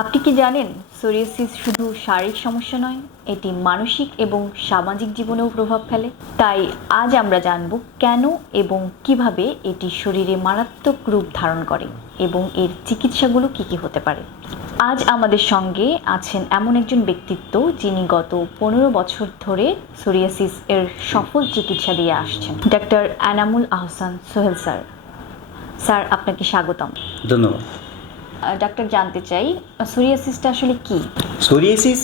আপনি কি জানেন সোরিয়াসিস শুধু শারীরিক সমস্যা নয়, এটি মানসিক এবং সামাজিক জীবনেও প্রভাব ফেলে। তাই আজ আমরা জানব কেন এবং কিভাবে এটি শরীরে মারাত্মক রূপ ধারণ করে এবং এর চিকিৎসাগুলো কী কী হতে পারে। আজ আমাদের সঙ্গে আছেন এমন একজন ব্যক্তিত্ব যিনি গত 15 বছর ধরে সোরিয়াসিস এর সফল চিকিৎসা দিয়ে আসছেন, doctor Enamul Ahsan Sohel sir. Sir, আপনাকে স্বাগতম। ধন্যবাদ। ডাক্তার, জানতে চাই সোরিয়াসিসটা আসলে কি? সোরিয়াসিস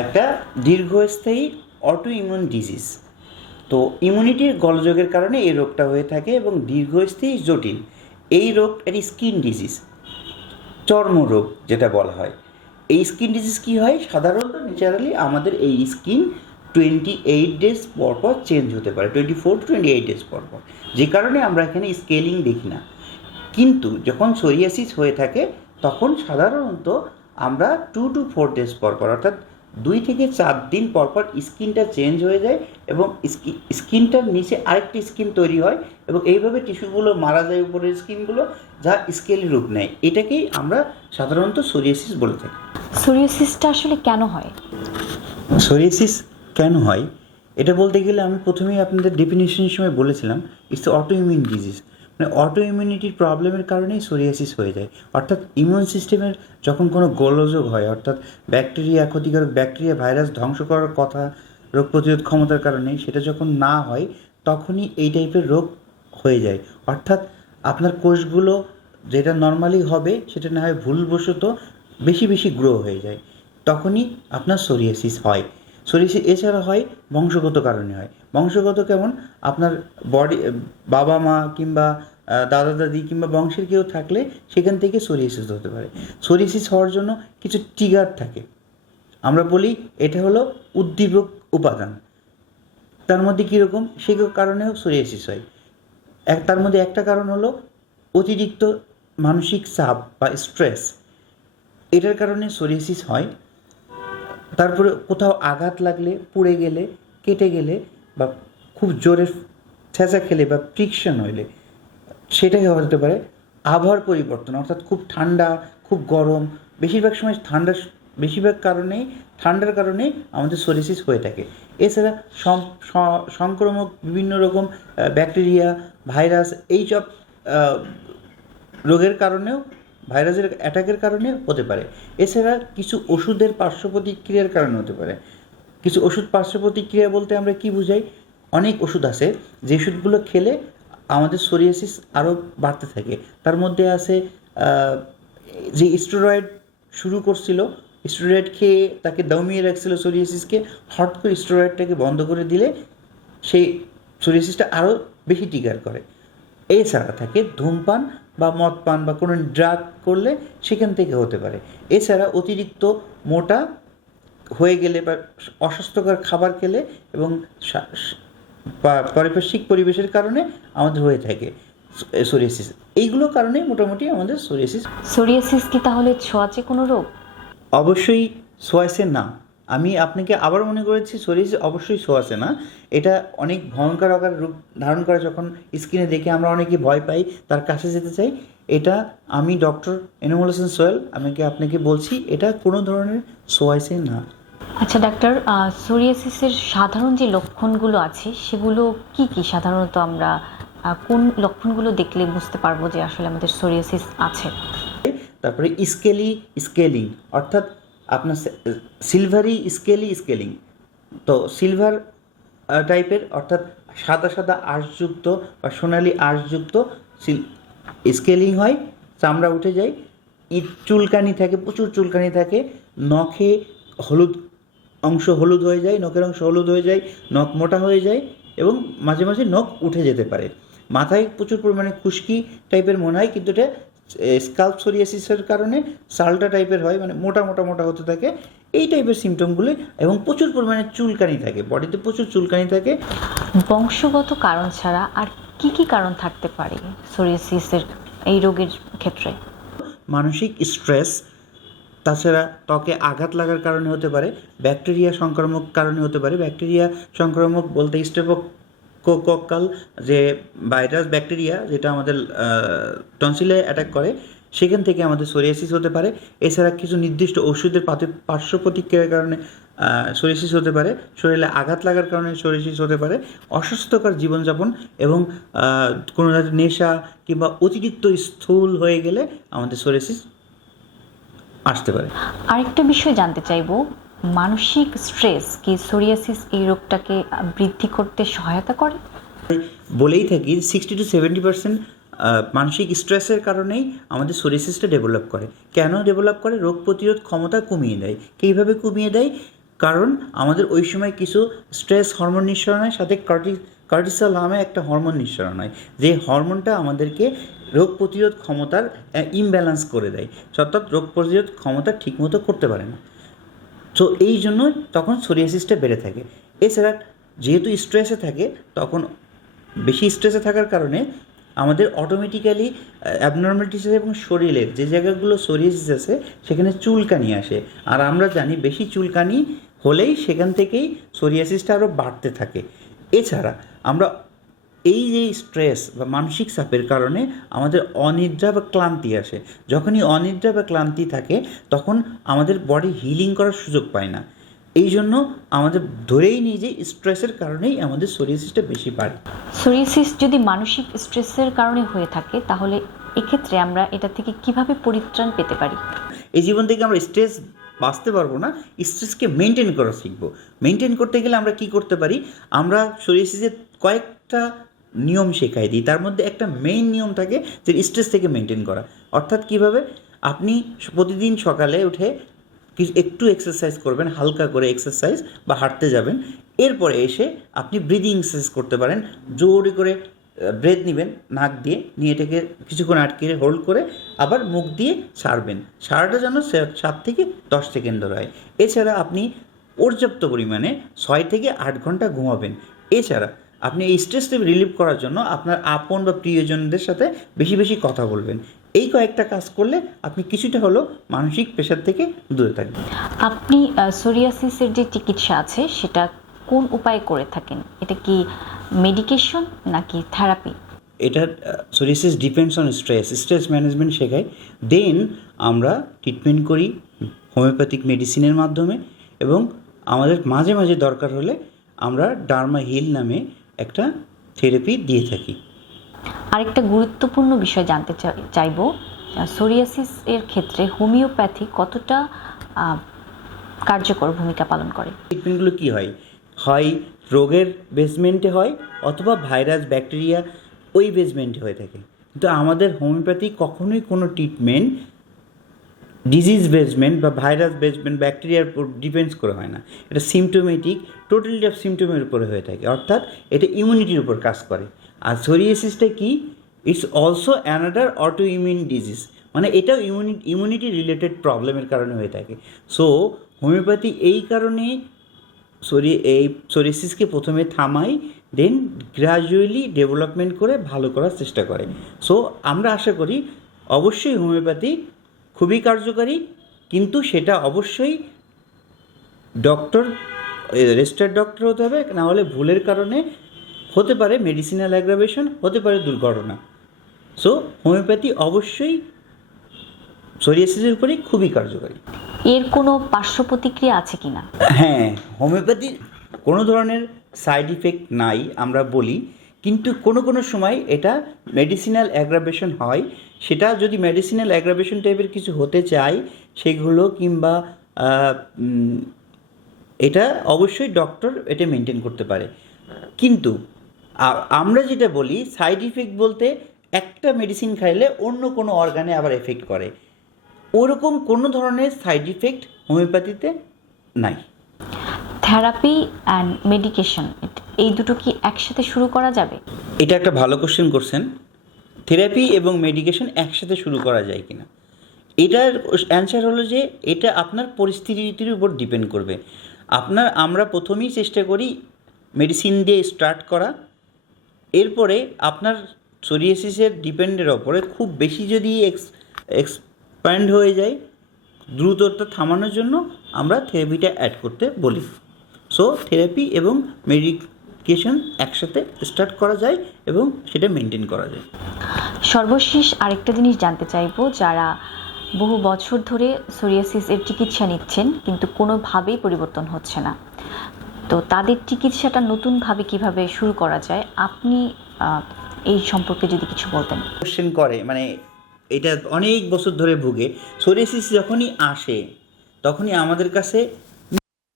একটা দীর্ঘস্থায়ী অটো ইমিউন ডিজিজ। তো ইমিউনিটির গোলযোগের কারণে এই রোগটা হয়ে থাকে এবং দীর্ঘস্থায়ী জটিল। এই রোগ একটি স্কিন ডিজিজ, চর্মরোগ যেটা বলা হয়। এই স্কিন ডিজিজ কী হয়, সাধারণত ন্যাচারালি আমাদের এই স্কিন 28 ডেজ পর পর চেঞ্জ হতে পারে, 24 to 28 ডেজ পর পর, যে কারণে আমরা এখানে স্কেলিং দেখি না। কিন্তু যখন সোরিয়াসিস হয়ে থাকে তখন সাধারণত আমরা 2 to 4 ডেজ পর পর, অর্থাৎ 2 থেকে 4 দিন পর পর স্কিনটা চেঞ্জ হয়ে যায় এবং স্কিনটার নিচে আরেকটি স্কিন তৈরি হয় এবং এইভাবে টিস্যুগুলো মারা যায়, উপরের স্কিনগুলো, যা স্কেলি রূপ নেয়। এটাকেই আমরা সাধারণত সোরিয়াসিস বলে থাকি। সোরিয়াসিসটা আসলে কেন হয়? সোরিয়াসিস কেন হয় এটা বলতে গেলে আমি প্রথমেই আপনাদের ডেফিনিশনের সময় বলেছিলাম, ইটস অটো ইমিউন ডিজিজ। মানে অটো ইমিউনিটির প্রবলেমের কারণেই সোরিয়াসিস হয়ে যায়। অর্থাৎ ইমিউন সিস্টেমের যখন কোনো গোলযোগ হয়, অর্থাৎ ব্যাকটেরিয়া, ক্ষতিকারক ব্যাকটেরিয়া, ভাইরাস ধ্বংস করার কথা রোগ প্রতিরোধ ক্ষমতার কারণে, সেটা যখন না হয় তখনই এই টাইপের রোগ হয়ে যায়। অর্থাৎ আপনার কোষগুলো যেটা নর্মালি হবে সেটা না হয় ভুলবশত বেশি বেশি গ্রো হয়ে যায়, তখনই আপনার সোরিয়াসিস হয়। সোরিয়াসিস এছাড়া হয় বংশগত কারণে হয়। বংশগত কেমন, আপনার বডি, বাবা মা কিংবা দাদা দাদি কিংবা বংশের কেউ থাকলে সেখান থেকে সোরিয়াসিস হতে পারে। সোরিয়াসিস হওয়ার জন্য কিছু ট্রিগার থাকে, আমরা বলি এটা হলো উদ্দীপক উপাদান। তার মধ্যে কীরকম, সে কারণেও সোরিয়াসিস হয়। তার মধ্যে একটা কারণ হলো অতিরিক্ত মানসিক চাপ বা স্ট্রেস, এটার কারণে সোরিয়াসিস হয়। তারপরে কোথাও আঘাত লাগলে, পুড়ে গেলে, কেটে গেলে বা খুব জোরে ছেঁচা খেলে বা ফ্রিকশন হইলে সেটাই হতে পারে। আবহাওয়ার পরিবর্তন, অর্থাৎ খুব ঠান্ডা, খুব গরম, বেশিরভাগ সময় বেশিরভাগ কারণেই ঠান্ডার কারণেই আমাদের সোরিয়াসিস হয়ে থাকে। এছাড়া সংক্রামক বিভিন্ন রকম ব্যাকটেরিয়া, ভাইরাস, এইসব রোগের কারণেও, ভাইরাসের অ্যাটাকের কারণে হতে পারে। এছাড়া কিছু ওষুধের পার্শ্ব প্রতিক্রিয়ার কারণে হতে পারে। কিছু ওষুধ পার্শ্ব প্রতিক্রিয়া বলতে আমরা কি বুঝাই, অনেক ওষুধ আছে যে ওষুধগুলো খেলে আমাদের সোরিয়াসিস আরও বাড়তে থাকে। তার মধ্যে আছে যে স্টেরয়েড শুরু করছিল, স্টেরয়েড খেয়ে তাকে দমিয়ে রাখছিল সোরিয়াসিসকে, হঠাৎ করে স্টেরয়েডটাকে বন্ধ করে দিলে সেই সোরিয়াসিসটা আরও বেশি ট্রিগার করে। এছাড়া থাকে ধূমপান বা মদ পান বা কোনো ড্রাগ করলে সেখান থেকে হতে পারে। এছাড়া অতিরিক্ত মোটা হয়ে গেলে বা অস্বাস্থ্যকর খাবার খেলে এবং পারিপার্শ্বিক পরিবেশের কারণে আমাদের হয়ে থাকে সোরিয়াসিস। এইগুলো কারণে মোটামুটি আমাদের সোরিয়াসিস। সোরিয়াসিস কি তাহলে ছোঁয়াচে কোনো রোগ? অবশ্যই সোয়াসের না। আমি আপনাকে আবার মনে করেছি সোরিয়াসিস অবশ্যই সোয়াসে না। এটা অনেক ভয়ঙ্কর আকার রূপ ধারণ করে, যখন স্ক্রিনে দেখে আমরা অনেকে ভয় পাই, তার কাছে যেতে চাই। এটা আমি ডক্টর এনামুল হাসান সোহেল আপনাকে বলছি, এটা কোনো ধরনের সোয়াসে না। আচ্ছা ডাক্তার, সোরিয়াসিসের সাধারণ যে লক্ষণগুলো আছে সেগুলো কি কি? সাধারণত আমরা কোন লক্ষণগুলো দেখলে বুঝতে পারবো যে আসলে আমাদের সোরিয়াসিস আছে? তারপরে স্কেলিং, অর্থাৎ আপনার সিলভারি স্কেলিং। তো সিলভার টাইপের, অর্থাৎ সাদা সাদা আঁশযুক্ত বা সোনালি আঁশযুক্ত স্কেলিং হয়, চামড়া উঠে যায়, চুলকানি থাকে, প্রচুর চুলকানি থাকে, নখে হলুদ হয়ে যায়, নখের অংশ হলুদ হয়ে যায়, নখ মোটা হয়ে যায় এবং মাঝে মাঝে নখ উঠে যেতে পারে। মাথায় প্রচুর পরিমাণে খুশকি টাইপের মনে হয়, কিন্তু এটা স্কাল্প সোরিয়াসিসের কারণে সালটা টাইপের হয়, মানে মোটা মোটা মোটা হতে থাকে, এই টাইপের সিমটমগুলি। এবং প্রচুর পরিমাণে চুলকানি থাকে, বডিতে প্রচুর চুলকানি থাকে। বংশগত কারণ ছাড়া আর কি কি কারণ থাকতে পারে সোরিয়াসিসের এই রোগের ক্ষেত্রে? মানসিক স্ট্রেস, তাছাড়া ত্বকে আঘাত লাগার কারণে হতে পারে, ব্যাকটেরিয়া সংক্রামক কারণে হতে পারে। ব্যাকটেরিয়া সংক্রামক বলতে স্টেফোকোকাল যে ভাইরাস ব্যাকটেরিয়া যেটা আমাদের টনসিলে অ্যাটাক করে, সেখান থেকে আমাদের সোরিয়াসিস হতে পারে। এছাড়া কিছু নির্দিষ্ট ওষুধের পার্শ্ব প্রতিক্রিয়ার কারণে সোরিয়াসিস হতে পারে, শরীরে আঘাত লাগার কারণে সোরিয়াসিস হতে পারে, অস্বাস্থ্যকর জীবনযাপন এবং কোনো নেশা কিংবা অতিরিক্ত স্থূল হয়ে গেলে আমাদের সোরিয়াসিস আসতে পারে। আরেকটা বিষয় জানতে চাইবো, মানসিক স্ট্রেস কি সোরিয়াসিস এই রোগটাকে বৃদ্ধি করতে সহায়তা করে? বলেই থাকি 60-70% মানসিক স্ট্রেসের কারণেই আমাদের সোরিয়াসিসটা ডেভেলপ করে। কেন ডেভেলপ করে? রোগ প্রতিরোধ ক্ষমতা কমিয়ে দেয়। কীভাবে কমিয়ে দেয়? কারণ আমাদের ওই সময় কিছু স্ট্রেস হরমোন নিঃসরণ হয়, সাথে কর্টিসল নামে একটা হরমোন নিঃসরণ হয়, যে হরমোনটা আমাদেরকে রোগ প্রতিরোধ ক্ষমতার ইমব্যালেন্স করে দেয়, অর্থাৎ রোগ প্রতিরোধ ক্ষমতা ঠিকমতো করতে পারে না। সো এই জন্য তখন সোরিয়াসিসটা বেড়ে থাকে। এছাড়া যেহেতু স্ট্রেসে থাকে, তখন বেশি স্ট্রেসে থাকার কারণে আমাদের অটোমেটিক্যালি অ্যাবনর্মালিটিস এবং শরীরের যে জায়গাগুলো সোরিয়াসিস আছে সেখানে চুলকানি আসে। আর আমরা জানি বেশি চুলকানি হলেই সেখান থেকেই সোরিয়াসিসটা আরও বাড়তে থাকে। এছাড়া আমরা এই যে স্ট্রেস বা মানসিক চাপের কারণে আমাদের অনিদ্রা বা ক্লান্তি আসে। যখনই অনিদ্রা বা ক্লান্তি থাকে তখন আমাদের বডি হিলিং করার সুযোগ পায় না। এই জন্য আমাদের ধরেই নিই যে স্ট্রেসের কারণেই আমাদের সোরিয়াসিসটা বেশি বাড়ে। সোরিয়াসিস যদি মানসিক স্ট্রেসের কারণে হয়ে থাকে, তাহলে এক্ষেত্রে আমরা এটা থেকে কিভাবে পরিত্রাণ পেতে পারি? এই জীবন থেকে আমরা স্ট্রেস বাঁচতে পারবো না, স্ট্রেসকে মেনটেন করা শিখবো। মেনটেন করতে গেলে আমরা কি করতে পারি? আমরা সোরিয়াসিসের কয়েকটা নিয়ম শেখাই দিই। তার মধ্যে একটা মেইন নিয়ম থাকে যে স্ট্রেস থেকে মেনটেন করা। অর্থাৎ কীভাবে? আপনি প্রতিদিন সকালে উঠে একটু এক্সারসাইজ করবেন, হালকা করে এক্সারসাইজ বা হাঁটতে যাবেন। এরপরে এসে আপনি ব্রিদিং এক্সারসাইজ করতে পারেন। জোরে করে ব্রেথ নেবেন নাক দিয়ে, নিয়ে এটাকে কিছুক্ষণ আটকে হোল্ড করে আবার মুখ দিয়ে ছাড়বেন। ছাড়াটা যেন 7 থেকে 10 সেকেন্ড ধরে হয়। এছাড়া আপনি পর্যাপ্ত পরিমাণে 6 থেকে 8 ঘন্টা ঘুমাবেন। এছাড়া আপনি এই স্ট্রেসকে রিলিভ করার জন্য আপনার আপন বা প্রিয়জনদের সাথে বেশি বেশি কথা বলবেন। এই কয়েকটা কাজ করলে আপনি কিছুটা হলেও মানসিক প্রেশার থেকে দূরে থাকবেন। আপনি সোরিয়াসিসের যে চিকিৎসা আছে সেটা কোন উপায়ে করে থাকেন? এটা কি মেডিকেশন নাকি থেরাপি? এটা psoriasis depends on stress management শেখায়। দেন আমরা ট্রিটমেন্ট করি হোমিওপ্যাথিক মেডিসিনের মাধ্যমে, এবং আমাদের মাঝে মাঝে দরকার হলে আমরা ডার্মা হিল নামে একটা থেরাপি দিয়ে থাকি। আরেকটা গুরুত্বপূর্ণ বিষয় জানতে চাইবো, সোরিয়াসিস এর ক্ষেত্রে হোমিওপ্যাথি কতটা কার্যকর ভূমিকা পালন করে? ট্রিটমেন্টগুলো কী হয়? হয় রোগের বেসমেন্টে হয়, অথবা ভাইরাস ব্যাকটেরিয়া ওই বেসমেন্টে হয়ে থাকে। কিন্তু আমাদের হোমিওপ্যাথি কখনোই কোনো ট্রিটমেন্ট ডিজিজ বেসমেন্ট বা ভাইরাস বেসমেন্ট ব্যাকটেরিয়ার উপর ডিপেন্ডস করে হয় না। এটা সিমটোমেটিক, টোটালিটি অফ সিমটোমের উপরে হয়ে থাকে, অর্থাৎ এটা ইমিউনিটির উপর কাজ করে। আর সোরিয়াসিসটা কি? It's also another auto immune disease, মানে এটাও ইমিউনিটি রিলেটেড প্রবলেমের কারণে হয়ে থাকে। সো হোমিওপ্যাথি এই কারণে এই সোরিয়াসিসকে প্রথমে থামাই, দেন গ্র্যাজুয়ালি ডেভেলপমেন্ট করে ভালো করার চেষ্টা করে। সো আমরা আশা করি অবশ্যই হোমিওপ্যাথি খুবই কার্যকারী, কিন্তু সেটা অবশ্যই রেজিস্টার্ড ডক্টর হতে হবে, না হলে ভুলের কারণে হতে পারে মেডিসিনাল অ্যাগ্রাভেশন, হতে পারে দুর্ঘটনা। সো হোমিওপ্যাথি অবশ্যই সোরিয়াসিসের উপরেই খুবই কার্যকারী। এর কোনো পার্শ্ব প্রতিক্রিয়া আছে কিনা? হ্যাঁ, হোমিওপ্যাথির কোনো ধরনের সাইড ইফেক্ট নাই আমরা বলি, কিন্তু কোনো কোনো সময় এটা মেডিসিনাল অ্যাগ্রাভেশন হয়। সেটা যদি মেডিসিনাল অ্যাগ্রাভেশন টাইপের কিছু হতে চায় সেগুলো, কিংবা এটা অবশ্যই ডক্টর এটা মেনটেন করতে পারে। কিন্তু আমরা যেটা বলি সাইড ইফেক্ট বলতে, একটা মেডিসিন খাইলে অন্য কোনো অর্গানে আবার এফেক্ট করে, ওরকম কোনো ধরনের সাইড ইফেক্ট হোমিওপ্যাথিতে নাই। থেরাপি অ্যান্ড মেডিকেশন এই দুটো কি একসাথে শুরু করা যাবে? এটা একটা ভালো কোশ্চেন করছেন। থেরাপি এবং মেডিকেশন একসাথে শুরু করা যায় কিনা, এটার অ্যান্সার হলো যে এটা আপনার পরিস্থিতির উপর ডিপেন্ড করবে। আমরা প্রথমেই চেষ্টা করি মেডিসিন দিয়ে স্টার্ট করা, এরপরে আপনার সোরিয়াসিসের ডিপেন্ডের ওপরে খুব বেশি যদি এক্সপ্যান্ড হয়ে যায়, দ্রুততা থামানোর জন্য আমরা থেরাপিটা অ্যাড করতে বলি। সো থেরাপি এবং মেডিকেশন একসাথে স্টার্ট করা যায় এবং সেটা মেনটেন করা যায়। সর্বশেষ আরেকটা জিনিস জানতে চাইবো, যারা বহু বছর ধরে সোরিয়াসিসের চিকিৎসা নিচ্ছেন কিন্তু কোনোভাবেই পরিবর্তন হচ্ছে না, তো তাদের চিকিৎসাটা নতুনভাবে কিভাবে শুরু করা যায়, আপনি এই সম্পর্কে যদি কিছু বলতেন। কোশ্চেন করে মানে এটা অনেক বছর ধরে ভুগে। সোরিয়াসিস যখনই আসে তখনই আমাদের কাছে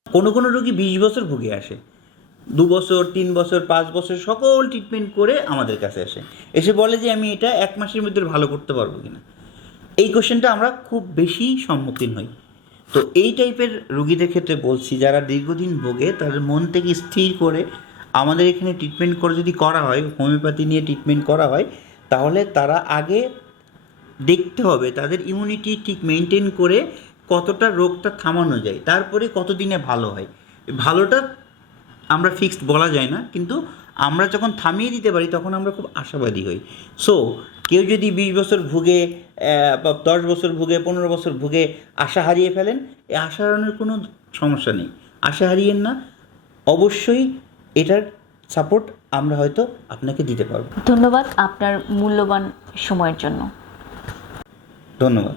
কোনো কোনো রোগী 20 বছর ভুগে আসে, 2 বছর 3 বছর 5 বছর সকল ট্রিটমেন্ট করে আমাদের কাছে আসে, এসে বলে যে আমি এটা 1 মাসের মধ্যে ভালো করতে পারবো কিনা। এই কোশ্চেনটা আমরা খুব বেশি সম্মুখীন হই। তো এই টাইপের রুগীদের ক্ষেত্রে বলছি, যারা দীর্ঘদিন ভোগে তাদের মন থেকে স্থির করে আমাদের এখানে ট্রিটমেন্ট করে যদি করা হয়, হোমিওপ্যাথি নিয়ে ট্রিটমেন্ট করা হয়, তাহলে তারা আগে দেখতে হবে তাদের ইমিউনিটি ঠিক মেনটেন করে কতটা রোগটা থামানো যায়, তারপরে কতদিনে ভালো হয়। ভালোটা আমরা ফিক্সড বলা যায় না, কিন্তু আমরা যখন থামিয়ে দিতে পারি তখন আমরা খুব আশাবাদী হই। সো কেউ যদি 20 বছর ভুগে বা 10 বছর ভুগে 15 বছর ভুগে আশা হারিয়ে ফেলেন, এই আশা হারানোর কোনো সমস্যা নেই, আশা হারিয়েন না। অবশ্যই এটার সাপোর্ট আমরা হয়তো আপনাকে দিতে পারবো। ধন্যবাদ আপনার মূল্যবান সময়ের জন্য। ধন্যবাদ।